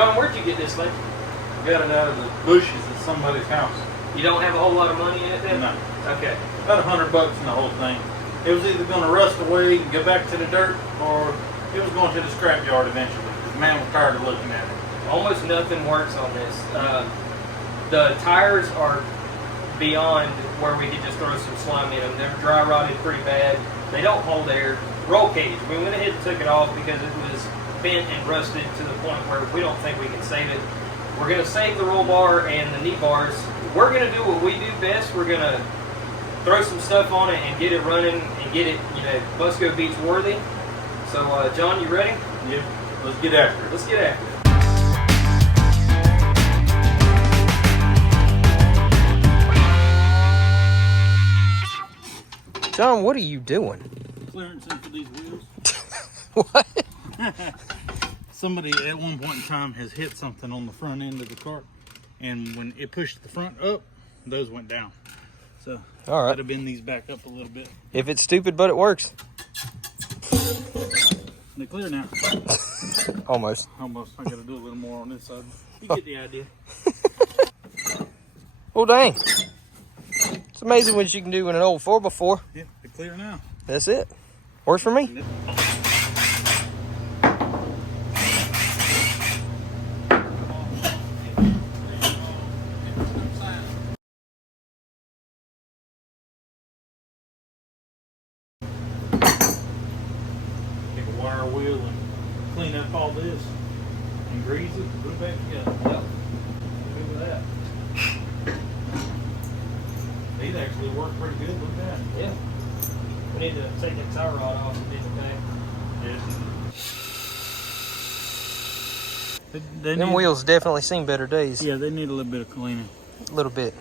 John, where'd you get this thing? I got it out of the bushes at somebody's house. You don't have a whole lot of money in it then? No. Okay. About $100 in the whole thing. It was either going to rust away and go back to the dirt, or it was going to the scrapyard eventually. Because man was tired of looking at it. Almost nothing works on this. The tires are beyond where we could just throw some slime in them. They're dry rotted pretty bad. They don't hold air. Roll cage. We went ahead and took it off because it was bent and rusted to the point where we don't think we can save it. We're going to save the roll bar and the knee bars. We're going to do what we do best. We're going to throw some stuff on it and get it running and get it, you know, Busco Beach worthy. So, John, you ready? Yep. Let's get after it. Let's get after it. John, what are you doing? Clearancing for these wheels. What? Somebody at one point in time has hit something on the front end of the cart, and when it pushed the front up, those went down. So all right, could have been these back up a little bit. If it's stupid, but it works. They're clear now. Almost. Almost. I got to do a little more on this side. You get the idea. Well, dang. It's amazing what you can do in an old 4x4. Yep, they're clear now. That's it. Works for me. Take a wire wheel and clean up all this and grease it, put it back together. Yep. Look at that. These actually work pretty good. Look at that. Yeah. We need to take that tie rod off and get it back. They Them need, wheels definitely seen better days. yeah, they need a little bit of cleaning. A little bit.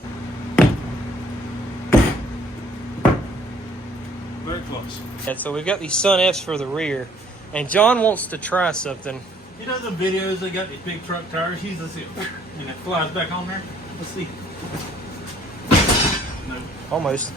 Very close. And so we've got these Sun Fs for the rear, and John wants to try something. You know the videos they got these big truck tires? You just see it, and it flies back on there. Let's see. No. Almost.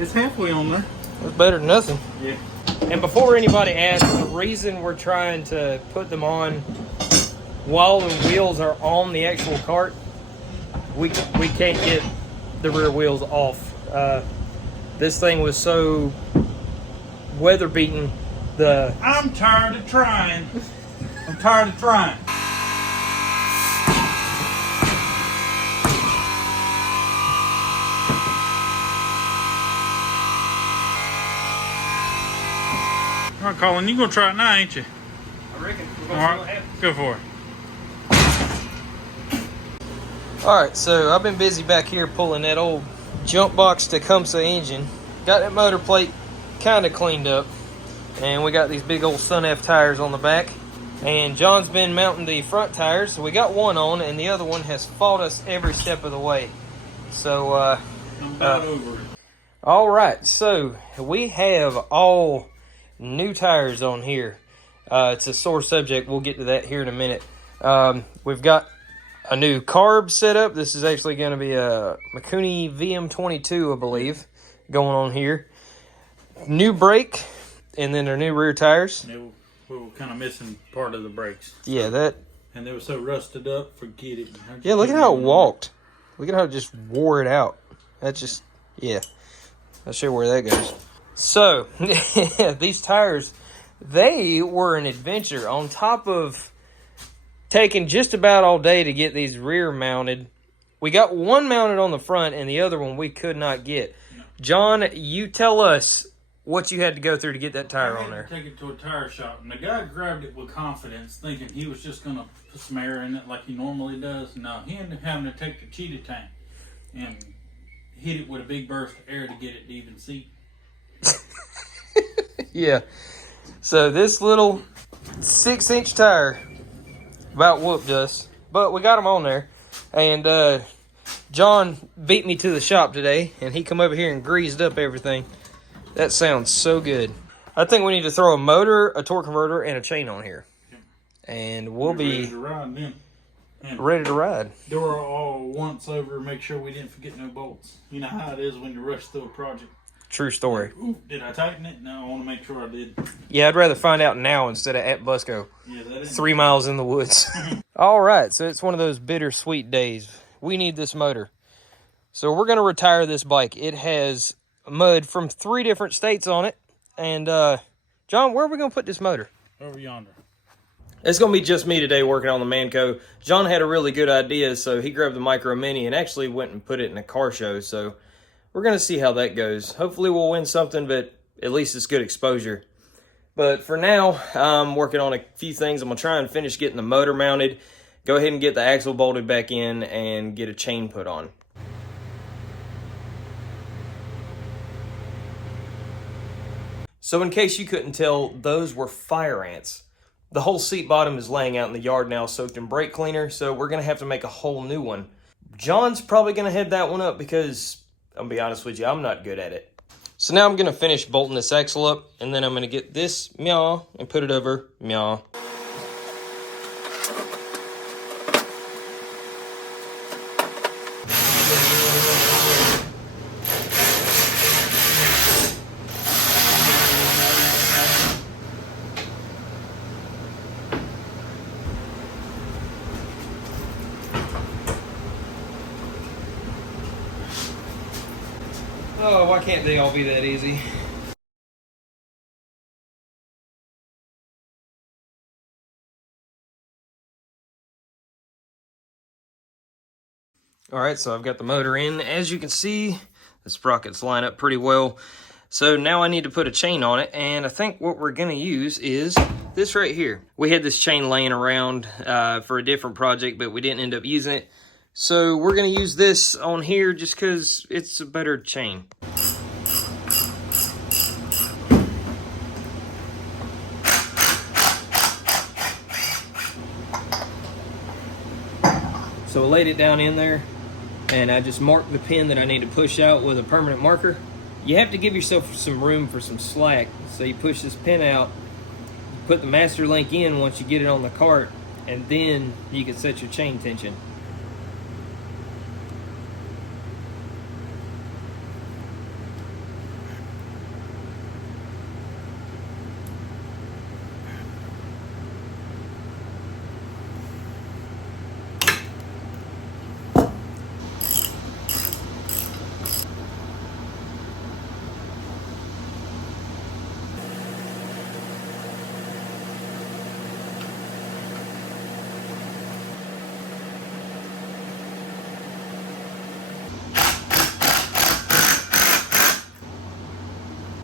It's halfway on there. It's better than nothing. Yeah. And before anybody asks, the reason we're trying to put them on while the wheels are on the actual cart, we can't get the rear wheels off. This thing was so weather beaten. I'm tired of trying. I'm tired of trying. All right, Colin, you gonna try it now, ain't you? I reckon. All right, go for it. All right, so I've been busy back here pulling that old jump box Tecumseh engine. Got that motor plate kind of cleaned up, and we got these big old Sun F tires on the back. And John's been mounting the front tires. So we got one on, and the other one has fought us every step of the way. So I'm about over it. all right, so we have all new tires on here. It's a sore subject. We'll get to that here in a minute. We've got a new carb setup. This is actually going to be a Mikuni VM22, I believe, going on here. New brake, and then their new rear tires. We were kind of missing part of the brakes. Yeah, that. And they were so rusted up, forget it. Yeah, look at how it walked. Look at how it just wore it out. That's just, yeah. I'll show you where that goes. So, these tires, they were an adventure. On top of taking just about all day to get these rear mounted, we got one mounted on the front and the other one we could not get. John, you tell us what you had to go through to get that tire on there. I had to take it to a tire shop, and the guy grabbed it with confidence, thinking he was just going to put some air in it like he normally does. No, he ended up having to take the cheetah tank and hit it with a big burst of air to get it to even seat. Yeah. So this little 6-inch tire about whooped us, but we got them on there. And John beat me to the shop today, and he come over here and greased up everything. That sounds so good. I think we need to throw a motor, a torque converter, and a chain on here. And we'll be ready to ride then. And ready to ride. Door all once over, make sure we didn't forget no bolts. You know how it is when you rush through a project. True story. Ooh, did I tighten it? No, I want to make sure I did. Yeah, I'd rather find out now instead of at Busco. Yeah, that is 3 miles in the woods. All right, so it's one of those bittersweet days. We need this motor. So we're going to retire this bike. It has mud from 3 different states on it. And, John, where are we going to put this motor? over yonder. It's going to be just me today working on the Manco. John had a really good idea, so he grabbed the Micro Mini and actually went and put it in a car show. So we're going to see how that goes. Hopefully we'll win something, but at least it's good exposure. But for now, I'm working on a few things. I'm going to try and finish getting the motor mounted, go ahead and get the axle bolted back in, and get a chain put on. So in case you couldn't tell, those were fire ants. The whole seat bottom is laying out in the yard now, soaked in brake cleaner, so we're going to have to make a whole new one. John's probably going to head that one up because, I'll be honest with you, I'm not good at it. So now I'm going to finish bolting this axle up, and then I'm going to get this meow and put it over meow. Oh, why can't they all be that easy? All right, so I've got the motor in. As you can see, the sprockets line up pretty well. So now I need to put a chain on it, and I think what we're gonna use is this right here. We had this chain laying around for a different project, but we didn't end up using it. So we're gonna use this on here just because it's a better chain. So I laid it down in there, and I just marked the pin that I need to push out with a permanent marker. You have to give yourself some room for some slack. So you push this pin out, put the master link in once you get it on the cart, and then you can set your chain tension.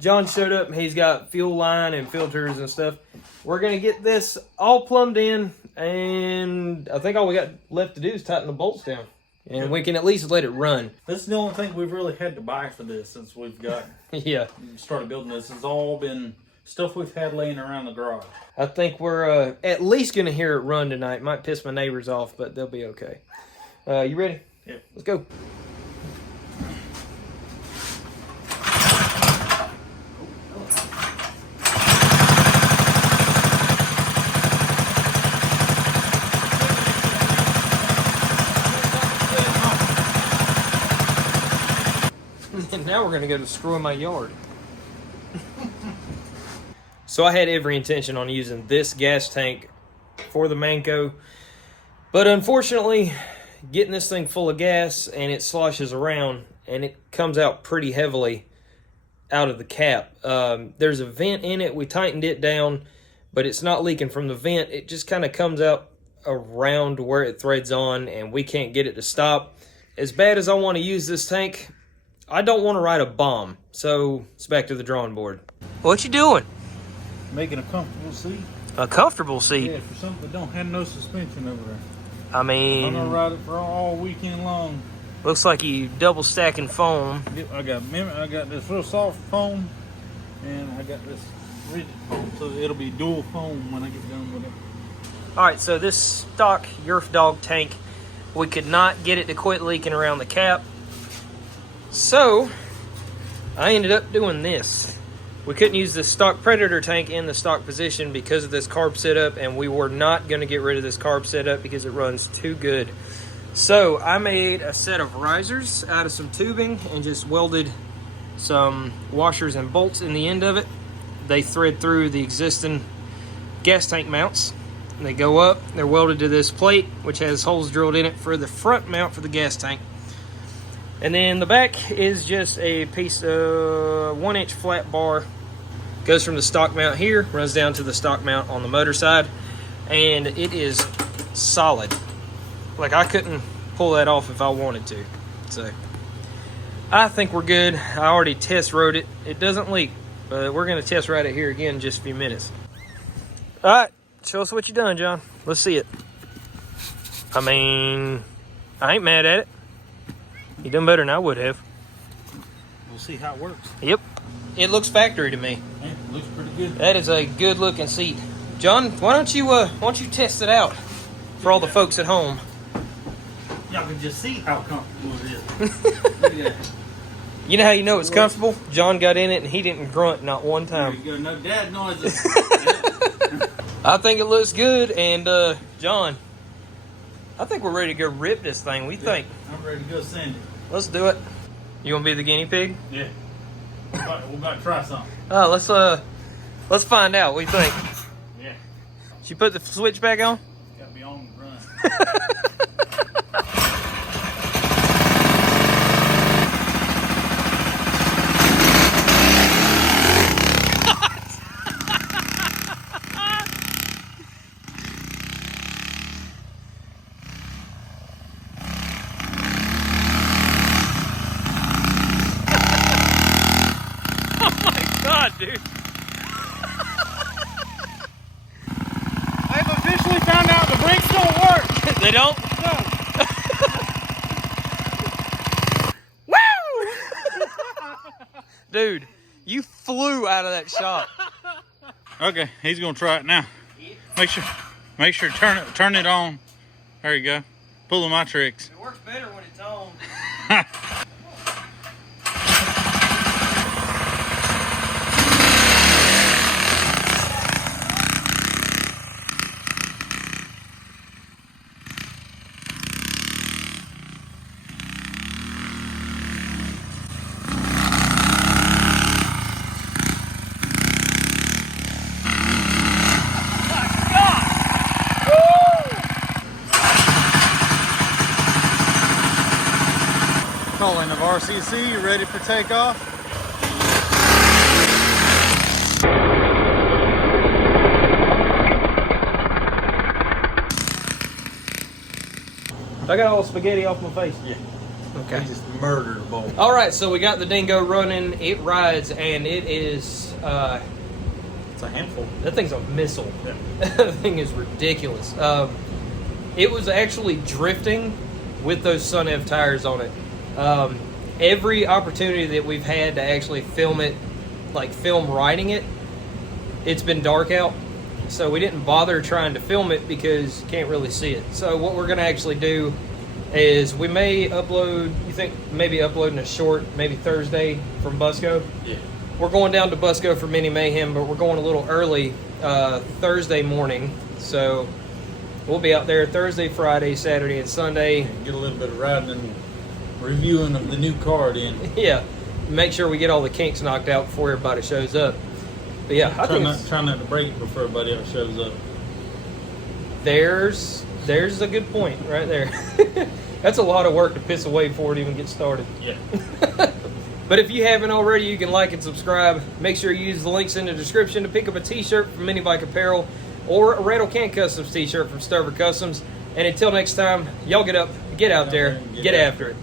John showed up, he's got fuel line and filters and stuff. We're gonna get this all plumbed in, and I think all we got left to do is tighten the bolts down. And we can at least let it run. This is the only thing we've really had to buy for this since we've got Yeah. started building this. It's all been stuff we've had laying around the garage. I think we're at least gonna hear it run tonight. Might piss my neighbors off, but they'll be okay. You ready? Yeah. Let's go. And now we're gonna go destroy my yard. So I had every intention on using this gas tank for the Manco, but unfortunately, getting this thing full of gas and it sloshes around and it comes out pretty heavily out of the cap. There's a vent in it. We tightened it down, but it's not leaking from the vent. It just kind of comes out around where it threads on, and we can't get it to stop. As bad as I want to use this tank, I don't want to ride a bomb, so it's back to the drawing board. What you doing? Making a comfortable seat. A comfortable seat? Yeah, for something that don't have no suspension over there. I mean, I'm gonna ride it for all weekend long. looks like you double stacking foam. Yep, I got this real soft foam, and I got this rigid foam, so it'll be dual foam when I get done with it. All right, so this stock Yerf Dog tank, we could not get it to quit leaking around the cap. So I ended up doing this. We couldn't use the stock Predator tank in the stock position because of this carb setup, and we were not going to get rid of this carb setup because it runs too good. So I made a set of risers out of some tubing and just welded some washers and bolts in the end of it. They thread through the existing gas tank mounts. They go up, they're welded to this plate, which has holes drilled in it for the front mount for the gas tank. And then the back is just a piece of 1-inch flat bar. Goes from the stock mount here, runs down to the stock mount on the motor side, and it is solid. Like, I couldn't pull that off if I wanted to. So I think we're good. I already test rode it. It doesn't leak, but we're gonna test ride it here again in just a few minutes. All right, show us what you done, John. Let's see it. I mean, I ain't mad at it. You done better than I would have. We'll see how it works. Yep. It looks factory to me. Yeah, it looks pretty good. That is a good looking seat. John, why don't you test it out for all the folks at home? Y'all can just see how comfortable it is. Look at that. You know how you know it's comfortable? John got in it and he didn't grunt not one time. There you go. No dad noises. I think it looks good, and John, I think we're ready to go rip this thing. We think. I'm ready to go send it. Let's do it. You want to be the guinea pig? Yeah. We're about to try something. Let's find out. What do you think? Yeah. Should you put the switch back on? Got to be on the run. Dude. I've officially found out the brakes don't work. They don't? No. Woo! Dude, you flew out of that shot. Okay, he's gonna try it now. Make sure turn it on. There you go. Pulling my tricks. It works better when it's on. Coleman of RCC, you ready for takeoff? I got all the spaghetti off my face. Yeah. Okay. We just murdered a bowl. All right, so we got the Dingo running. It rides, and it is. It's a handful. That thing's a missile. Yeah. That thing is ridiculous. It was actually drifting with those Sun F tires on it. Every opportunity that we've had to actually film it, like film riding it, it's been dark out. So we didn't bother trying to film it because you can't really see it. So what we're going to actually do is we may upload, you think maybe uploading a short, maybe Thursday from Busco? Yeah. We're going down to Busco for Mini Mayhem, but we're going a little early Thursday morning. So we'll be out there Thursday, Friday, Saturday, and Sunday. Get a little bit of riding and reviewing of the new car in. Yeah, make sure we get all the kinks knocked out before everybody shows up. But yeah, I think try not to break it before everybody else shows up. There's a good point right there. That's a lot of work to piss away before it even gets started. Yeah. But if you haven't already, you can like and subscribe. Make sure you use the links in the description to pick up a t-shirt from Mini Bike Apparel or a Rattle Can Customs t-shirt from Stover Customs. And until next time, y'all get up, get out there, get after it.